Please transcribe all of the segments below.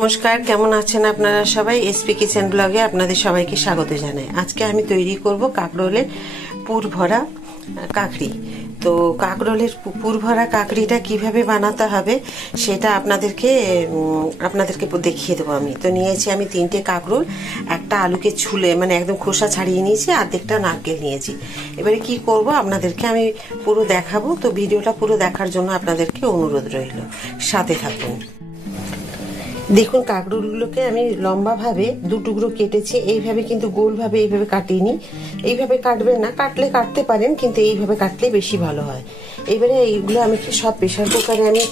নমস্কার, কেমন আছেন আপনারা সবাই? এসপি কিচেন ব্লগে আপনাদের সবাইকে স্বাগত জানাই। আজকে আমি তৈরি করব কাঁকরোলের পুর ভরা কাকড়ি। তো কাঁকরোলের পুর ভরা কাকড়িটা কিভাবে বানাতে হবে সেটা আপনাদেরকে দেখিয়ে দেবো। আমি তো নিয়েছি আমি 3টে কাঁকরোল, একটা আলুকে ছুলে মানে একদম খোসা ছাড়িয়ে নিয়েছি, অর্ধেকটা নারকেল নিয়েছি। এবারে কি করব আপনাদেরকে আমি পুরো দেখাবো। তো ভিডিওটা পুরো দেখার জন্য আপনাদেরকে অনুরোধ রইল, সাথে থাকুন। দেখুন, কাঁকরোলগুলোকে আমি লম্বাভাবে 2 টুকরো কেটেছি। এইভাবে কিন্তু গোলভাবে এইভাবে কাটিনি। এইভাবে কাটবেন না, কাটলে কাটতে পারেন, কিন্তু এইভাবে কাটলে বেশি ভালো হয়। এবারে এইগুলো আমি সব প্রেশার কুকারে আমি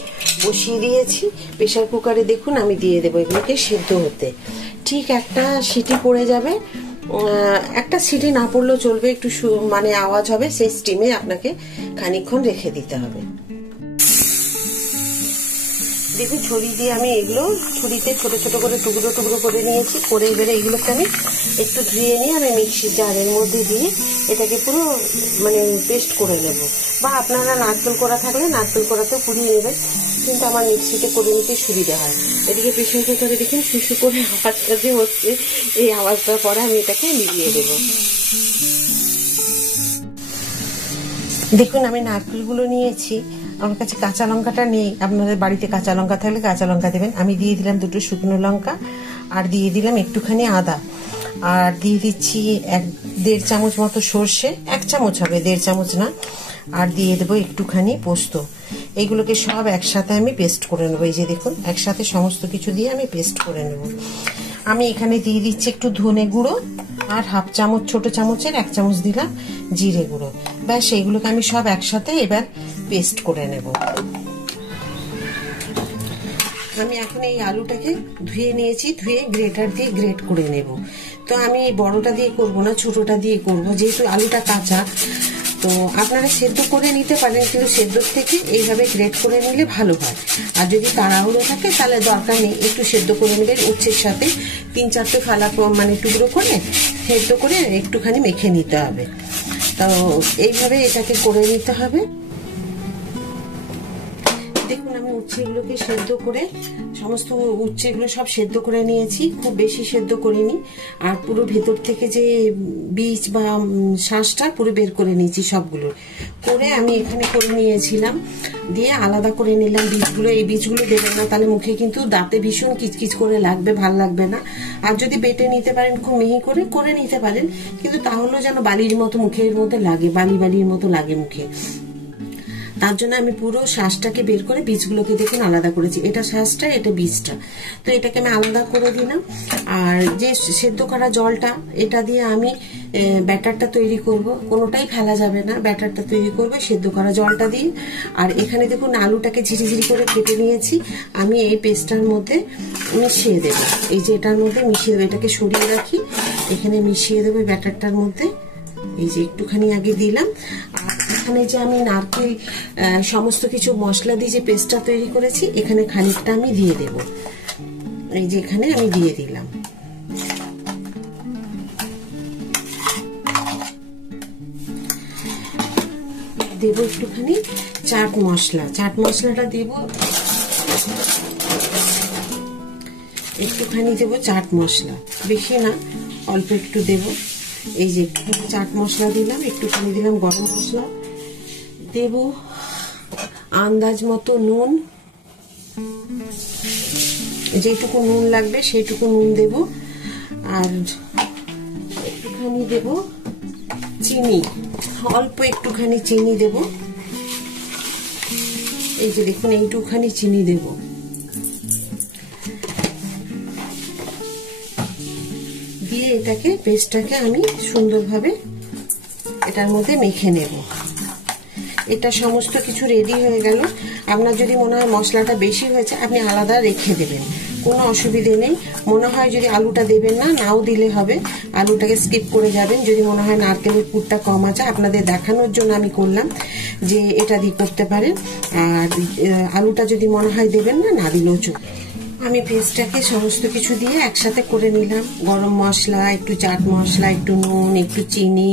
বসিয়ে দিয়েছি। প্রেশার কুকারে দেখুন আমি দিয়ে দেবো এগুলোকে সেদ্ধ হতে। ঠিক একটা সিটি পড়ে যাবে, একটা সিটি না পড়লেও চলবে, একটু মানে আওয়াজ হবে, সেই স্টিমে আপনাকে খানিকক্ষণ রেখে দিতে হবে। দেখুন, ছুরি দিয়ে আমি এগুলো ছুরিতে ছোট ছোট করে টুকরো টুকরো করে নিয়েছি। করে এবারে এগুলোকে আমি একটু ধুয়ে নিয়ে আমি মিক্সির জারের মধ্যে দিয়ে এটাকে পুরো মানে পেস্ট করে নেব। বা আপনারা নারকেল করা থাকলে নারকেল করাতেও পুড়িয়ে নেবেন, কিন্তু আমার মিক্সিতে করে নিতে সুবিধা হয়। এদিকে প্রেশার কুকারে দেখুন শুশু করে আওয়াজটা যে হচ্ছে, এই আওয়াজটার পরে আমি এটাকে মিলিয়ে দেবো। দেখুন, আমি নারকেলগুলো নিয়েছি। আমার কাছে কাঁচা লঙ্কাটা নেই, আপনাদের বাড়িতে কাঁচা লঙ্কা থাকলে কাঁচা লঙ্কা দেবেন। আমি দিয়ে দিলাম 2টো শুকনো লঙ্কা, আর দিয়ে দিলাম একটুখানি আদা, আর দিয়ে দিচ্ছি 1.5 চামচ মতো সর্ষে, 1 চামচ হবে, 1.5 চামচ না। আর দিয়ে দেবো একটুখানি পোস্ত। এইগুলোকে সব একসাথে আমি পেস্ট করে নেবো। এই যে দেখুন, একসাথে সমস্ত কিছু দিয়ে আমি পেস্ট করে নেব। আমি এখানে দিয়ে দিচ্ছি একটু ধনে গুঁড়ো, আর 1/2 চামচ, ছোট চামচের 1 চামচ দিলাম জিরে গুঁড়ো। ব্যাস, এইগুলোকে আমি সব একসাথে এবার পেস্ট করে নেব। আমি এখন এই আলুটাকে ধুয়ে নিয়েছি, ধুয়ে গ্রেটার দিয়ে গ্রেট করে নেব। তো আমি বড়টা দিয়ে করব না, ছোটটা দিয়ে করব, যেহেতু আলুটা কাঁচা। তো আপনারা সেদ্ধ করে নিতে পারেন, কিন্তু সেদ্ধর থেকে এইভাবে গ্রেট করে নিলে ভালো হয়। আর যদি তাড়াহুড়ো থাকে তাহলে দরকার নেই, একটু সেদ্ধ করে নেবেন উচ্ছের সাথে 3-4টে ফালা মানে টুকরো করে সেদ্ধ করে একটুখানি মেখে নিতে হবে। তো এইভাবে এটাকে করে নিতে হবে। দেখুন, আমি উচ্ছেগুলোকে সেদ্ধ করে সমস্ত উচ্ছেগুলো সব সেদ্ধ করে নিয়েছি, খুব বেশি সেদ্ধ করিনি। আর পুরো ভেতর থেকে যে বীজ বা শাঁসটা পুরো বের করে নিয়েছি সবগুলো। করে আমি এখানে করে নিয়েছিলাম, দিয়ে আলাদা করে নিলাম বীজগুলো। এই বীজগুলো দেবেন না, তাহলে মুখে কিন্তু দাঁতে ভীষণ কিচকিচ করে লাগবে, ভাল লাগবে না। আর যদি বেটে নিতে পারেন, খুব মিহি করে নিতে পারেন, কিন্তু তাহলেও যেন বালির মতো মুখের মধ্যে লাগে, বালির মতো লাগে মুখে। তার জন্য আমি পুরো শাঁসটাকে বের করে বীজগুলোকে দেখুন আলাদা করেছি। এটা শাঁসটা, এটা বীজটা। তো এটাকে আমি আলাদা করে দিলাম। আর যে সেদ্ধ করা জলটা, এটা দিয়ে আমি ব্যাটারটা তৈরি করব। কোনোটাই ফেলা যাবে না, ব্যাটারটা তৈরি করব সেদ্ধ করা জলটা দিয়ে। আর এখানে দেখুন আলুটাকে ঝিরিঝিরি করে কেটে নিয়েছি, আমি এই পেস্টটার মধ্যে মিশিয়ে দেবো। এই যে এটার মধ্যে মিশিয়ে দেবো, এটাকে সরিয়ে রাখি, এখানে মিশিয়ে দেবো ব্যাটারটার মধ্যে। এই যে একটুখানি আগে দিলাম। আর এখানে যে আমি নারকেল সমস্ত কিছু মশলা দিয়ে যে পেস্টটা তৈরি করেছি, এখানে খানিকটা আমি দিয়ে দেব। এই যে এখানে আমি দিয়ে দিলাম। দেব একটুখানি চাট মশলা, চাট মশলাটা দেব একটুখানি, দেব চাট মশলা, বেশি না, অল্প একটু দেব। এই যে একটুখানি চাট মশলা দিলাম, একটুখানি দিলাম গরম মশলা, দেব আন্দাজ মতো নুন, যেটুকু নুন লাগবে সেইটুকু নুন দেব। আর একটুখানি দেব চিনি, অল্প একটুখানি চিনি দেব। এই যে দেখুন এইটুখানি চিনি দেব। দিয়ে এটাকে পেস্টটাকে আমি সুন্দরভাবে এটার মধ্যে মেখে নেব। এটা সমস্ত কিছু রেডি হয়ে গেল। আপনার যদি মনে হয় মশলাটা বেশি হয়েছে, আপনি আলাদা রেখে দেবেন, কোনো অসুবিধে নেই। মনে হয় যদি আলুটা দেবেন না, নাও দিলে হবে, আলুটাকে স্কিপ করে যাবেন। যদি মনে হয় নারকেলের পুরটা কম আছে, আপনাদের দেখানোর জন্য আমি করলাম যে এটা দিয়ে করতে পারেন। আর আলুটা যদি মনে হয় দেবেন না, না দিলেও চলবে। আমি পেস্টটাকে সমস্ত কিছু দিয়ে একসাথে করে নিলাম। গরম মশলা, একটু চাট মশলা, একটু নুন, একটু চিনি,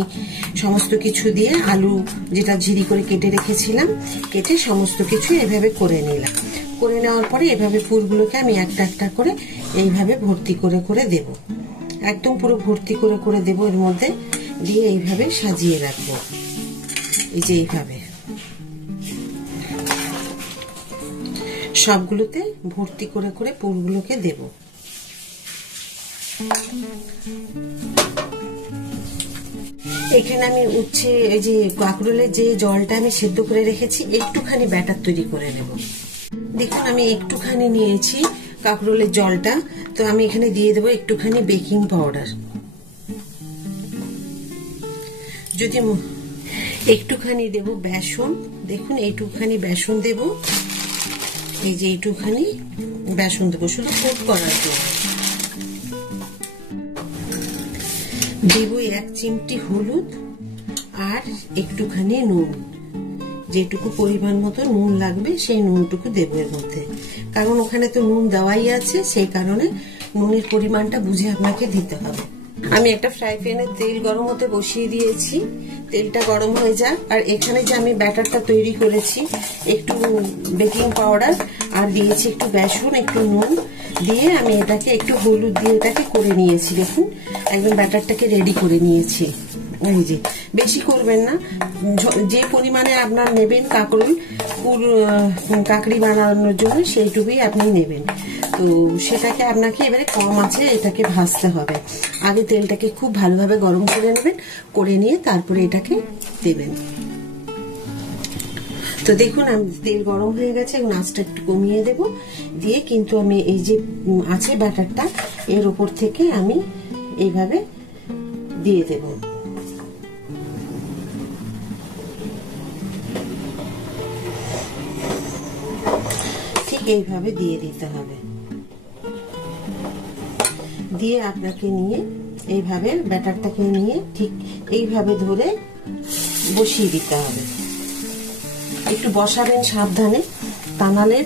সমস্ত কিছু দিয়ে আলু যেটা ঝিরি করে কেটে রেখেছিলাম, কেটে সমস্ত কিছু এভাবে করে নিলাম। করে নেওয়ার পরে এভাবে পুরগুলোকে আমি একটা একটা করে এইভাবে ভর্তি করে করে দেব। একদম পুরো ভর্তি করে করে দেব, এর মধ্যে দিয়ে এইভাবে সাজিয়ে রাখবো। এই যে এইভাবে সবগুলোতে ভর্তি করে করে পুরগুলোকে দেব। এখানে আমি উচ্ছে এই যে কাঁকরোলের যে জলটা আমি সেদ্ধ করে রেখেছি, একটুখানি ব্যাটার তৈরি করে নেব। দেখুন আমি একটুখানি নিয়েছি কাঁকরোলের জলটা, তো আমি এখানে দিয়ে দেবো একটুখানি বেকিং পাউডার। যদি একটুখানি দেব বেসন, দেখুন এইটুখানি বেসন দেব, এই যে এইটুখানি বেসন দেবো শুধু কোট করার জন্য। দেব 1 চিমটি হলুদ আর একটুখানি নুন, যেটুকু পরিমাণ মতো নুন লাগবে সেই নুনটুকু দেব এর মধ্যে, কারণ ওখানে তো নুন দেওয়াই আছে, সেই কারণে নুনের পরিমাণটা বুঝে আপনাকে দিতে হবে। আমি একটা ফ্রাই প্যানে তেল গরম হতে বসিয়ে দিয়েছি, তেলটা গরম হয়ে যাক। আর এখানে যে আমি ব্যাটারটা তৈরি করেছি, একটু বেকিং পাউডার আর দিয়েছি একটু বেসন, একটু নুন দিয়ে আমি এটাকে একটু হলুদ দিয়ে এটাকে করে নিয়েছি। দেখুন একদম ব্যাটারটাকে রেডি করে নিয়েছি। এই যে বেশি করবেন না, যে পরিমাণে আপনার নেবেন কাঁকরোল কাকড়ি বানানোর জন্য সেইটুকুই আপনি নেবেন। তো সেটাকে আপনাকে এবারে কম আছে এটাকে ভাজতে হবে। আগে তেলটাকে খুব ভালোভাবে গরম করে নেবেন, করে নিয়ে তারপরে এটাকে দেবেন। তো দেখুন আমি তেল গরম হয়ে গেছে, এখন আঁচটা একটু কমিয়ে দেব, দিয়ে কিন্তু আমি এই যে আছে ব্যাটারটা এর উপর থেকে আমি এইভাবে দিয়ে দেব। ঠিক এইভাবে দিয়ে দিতে হবে, দিয়ে আপনাকে নিয়ে এইভাবে ব্যাটারটাকে নিয়ে ঠিক এইভাবে ধরে বসিয়ে দিতে হবে। একটু বসাবেন সাবধানে, তা নাহলে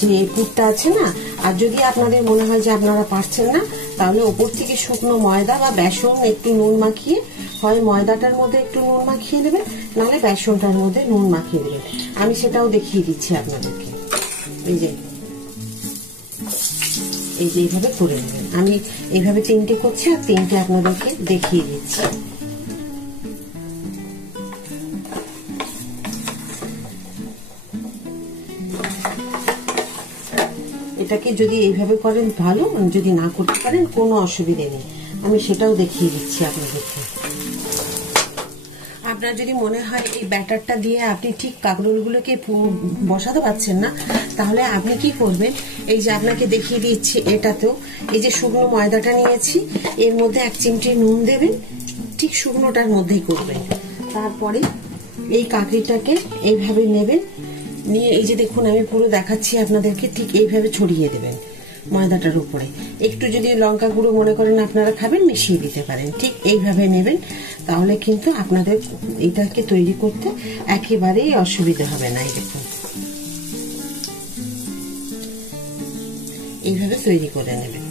যে পুরটা আছে না, আর যদি আপনাদের মনে হয় যে আপনারা পারছেন না, তাহলে ওপর থেকে শুকনো ময়দা বা বেসন একটু নুন মাখিয়ে, হয় ময়দাটার মধ্যে একটু নুন মাখিয়ে নেবেন, নাহলে বেসনটার মধ্যে নুন মাখিয়ে দেবেন। আমি সেটাও দেখিয়ে দিচ্ছি আপনাদেরকে। এই যে এইভাবে করে নেবেন। আমি এইভাবে 3টে করছি আর 3টে আপনাদেরকে দেখিয়ে দিচ্ছি। এটাকে যদি এইভাবে করেন ভালো, যদি না করতে পারেন কোনো অসুবিধে নেই, আমি সেটাও দেখিয়ে দিচ্ছি আপনাদেরকে। আপনার যদি মনে হয় এই ব্যাটারটা দিয়ে আপনি ঠিক কাঁকরোলগুলোকে বসাতে পারছেন না, তাহলে আপনি কি করবেন, এই যে আপনাকে দেখিয়ে দিচ্ছি, এটাতেও এই যে শুকনো ময়দাটা নিয়েছি, এর মধ্যে 1 চিমটি নুন দেবেন, ঠিক শুকনোটার মধ্যেই করবেন। তারপরে এই কাঁকড়িটাকে এইভাবে নেবেন, নিয়ে এই যে দেখুন আমি পুরো দেখাচ্ছি আপনাদেরকে, ঠিক এইভাবে ছড়িয়ে দেবেন ময়দাটার উপরে। একটু যদি লঙ্কা গুঁড়ো মনে করেন আপনারা খাবেন, মিশিয়ে দিতে পারেন। ঠিক এইভাবে নেবেন, তাহলে কিন্তু আপনাদের এটাকে তৈরি করতে একেবারেই অসুবিধা হবে না। এই দেখুন এইভাবে তৈরি করে নেবেন।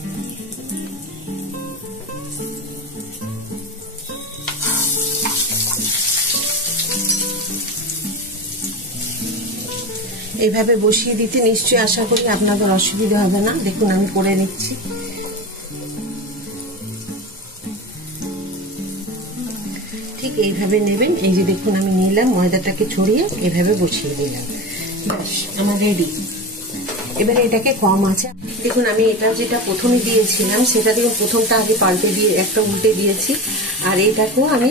এইভাবে বসিয়ে দিতে নিশ্চয়ই আশা করি আপনাদের অসুবিধা হবে না। দেখুন আমি করে নিচ্ছি। ঠিক এইভাবে নেবেন। এই যে দেখুন আমি নিলাম, ময়দাটাকে ছড়িয়ে এভাবে বসিয়ে দিলাম, ব্যাস আমার রেডি। এবারে এটাকে কম আছে, দেখুন আমি এটা যেটা প্রথমে দিয়েছিলাম সেটা দেখুন প্রথমটা আগে পাল্টে দিয়ে একটা উল্টে দিয়েছি, আর এটাকেও আমি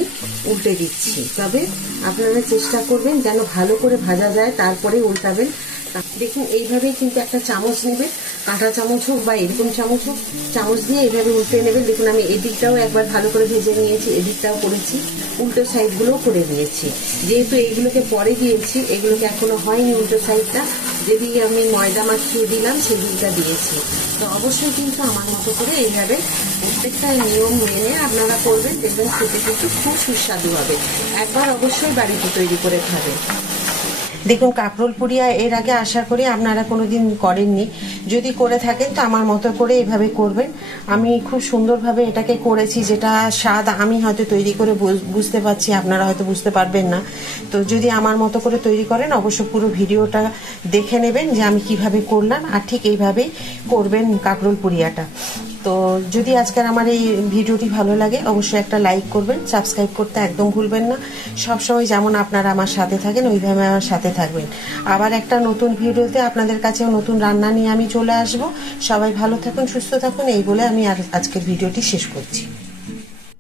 উল্টে দিচ্ছি। তবে আপনারা চেষ্টা করবেন যেন ভালো করে ভাজা যায়, তারপরে উল্টাবেন। দেখুন এইভাবেই কিন্তু একটা চামচ নেবেন, কাঁটা চামচ হোক বা এরকম চামচ হোক, চামচ দিয়ে এইভাবে উল্টে নেবেন। দেখুন আমি এদিকটাও একবার ভালো করে ভেজে নিয়েছি, এদিকটাও করেছি, উল্টো সাইডগুলোও করে নিয়েছি। যেহেতু এইগুলোকে পরে দিয়েছি, এগুলোকে এখনো হয়নি উল্টো সাইডটা, যদি আমি ময়দা মাখিয়ে দিলাম সেদিকটা দিয়েছি। তো অবশ্যই কিন্তু আমার মতো করে এইভাবে প্রত্যেকটা নিয়ম মেনে আপনারা করবেন, দেখবেন খেতে কিন্তু খুব সুস্বাদু হবে। একবার অবশ্যই বাড়িতে তৈরি করে খাবেন। দেখুন কাঁকরোল পুরিয়া এর আগে আশা করি আপনারা কোনোদিন করেননি, যদি করে থাকেন তো আমার মতো করে এভাবে করবেন। আমি খুব সুন্দরভাবে এটাকে করেছি, যেটা স্বাদ আমি হয়তো তৈরি করে বুঝতে পারছি, আপনারা হয়তো বুঝতে পারবেন না। তো যদি আমার মতো করে তৈরি করেন অবশ্য পুরো ভিডিওটা দেখে নেবেন যে আমি কিভাবে করলাম, আর ঠিক এইভাবেই করবেন কাঁকরোল পুরিয়াটা। তো যদি আজকের আমার এই ভিডিওটি ভালো লাগে অবশ্যই একটা লাইক করবেন, সাবস্ক্রাইব করতে একদম ভুলবেন না। সবসময় যেমন আপনারা আমার সাথে থাকেন ওইভাবে আমার সাথে থাকবেন। আবার একটা নতুন ভিডিওতে আপনাদের কাছেও নতুন রান্না নিয়ে আমি চলে আসব। সবাই ভালো থাকুন, সুস্থ থাকুন, এই বলে আমি আজকের ভিডিওটি শেষ করছি।